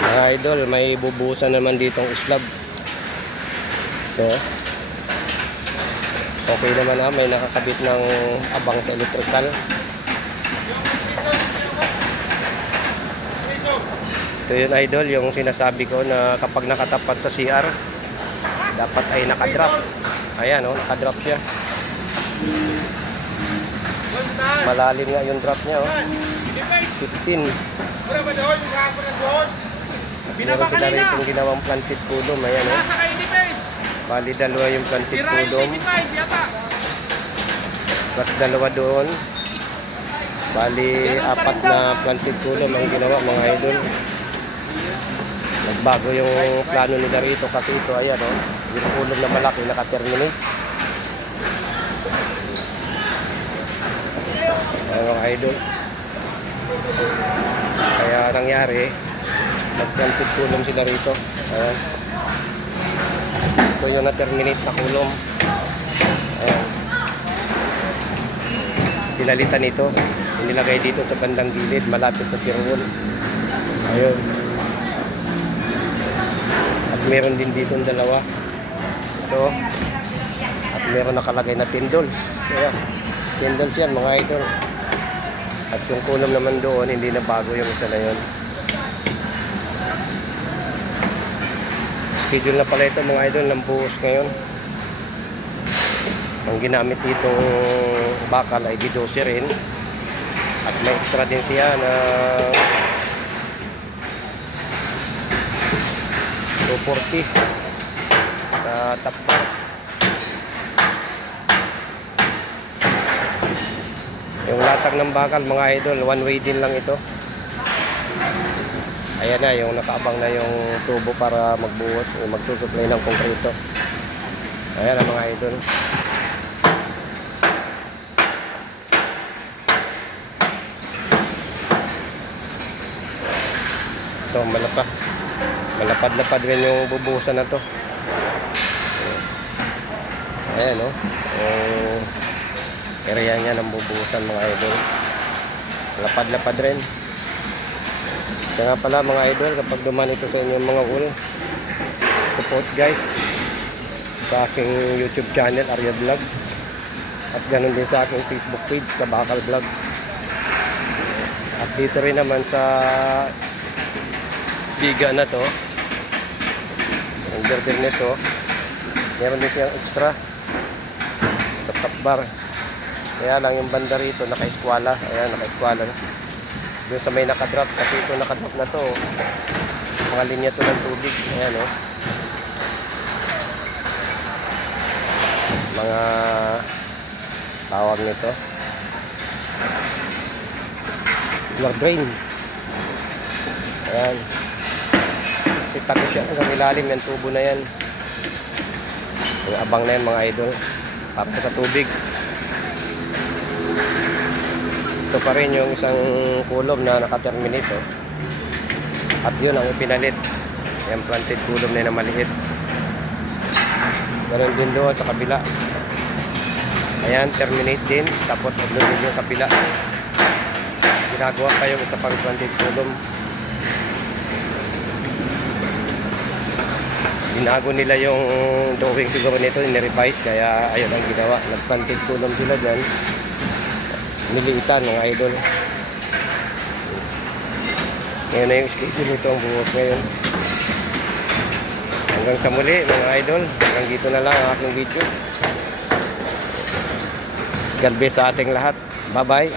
Mga idol, may bubuhusan naman ditong slab. So, okay naman na, may nakakabit ng abang sa electrical. So yun idol, yung sinasabi ko na kapag nakatapat sa CR, dapat ay nakadrop. Ayan o, nakadrop siya. Malalim nga yung drop niya o. 15. Meron sila rito yung ginawang planted kudom. Ayan o. Bali dalawa yung planted kudom. Plus dalawa doon. Bali apat na planted kudom ang ginawa mga idol. Nagbago yung plano nila rito kasi ito ayan o. Yung kulong na malaki naka-terminate. Ayan mga idol. Kaya nangyari, nag-planted kulong sila rito. Ayan. Ito yung na-terminate na kulong. Ayan. Pinalitan ito. Inilagay dito sa bandang gilid, malapit sa firewall. Ayun. At meron din dito ang dalawa. Ito. At meron nakalagay na tindles. Ayan. Tindles yan mga idol. At yung kulong naman doon, hindi na bago yung isa na yun. Schedule na pala ito mga idol ng buhos ngayon. Ang ginamit ditong bakal ay D12 rin. At may extra din siya na 240 sa top bar. Yung latag ng bakal mga idol, one way din lang ito. Ayan na, yung nakaabang na yung tubo para magbuhos o magsusupply ng konkreto. Ayan na mga idol. Ito, malapad-lapad rin yung bubuhusan na to. Ayan o. Area niya ng bubuhusan mga idol. Lapad-lapad rin. Kaya nga pala mga idol, kapag duman ito sa inyong mga wool, support guys sa aking YouTube channel, Arya Vlog. At ganun din sa aking Facebook page, Kabakal Vlog. At dito rin naman sa biga na to, ang girder nito, meron din siyang extra sa top bar. Kaya lang yung banda rito naka-eskwala. Ayan, naka-eskwala na. Doon sa may nakadrop, kasi ito nakadrop na to, mga linya to ng tubig. Ayan o. Mga tawag nito, floor drain. Ayan. Itago siya sa ilalim yung tubo na yan. Yung abang na yan mga idol, para sa tubig. Ito pa rin yung isang kulom na naka-terminate oh. At yun ang ipinalit, yung planted kulom na maliit. Ganun din doon sa kabila. Ayan, terminate din. Tapos doon din yung kabila, ginagawa pa yung isa pang planted kulom. Binago nila yung drawing siguro nito, nirevise. Kaya ayun ang ginawa, nag-planted kulom sila dyan, niliitan mga idol. Ngayon na yung schedule nito ang buhos ngayon. Hanggang sa muli mga idol, hanggang dito na lang ang aking video. God bless sa ating lahat. Bye bye.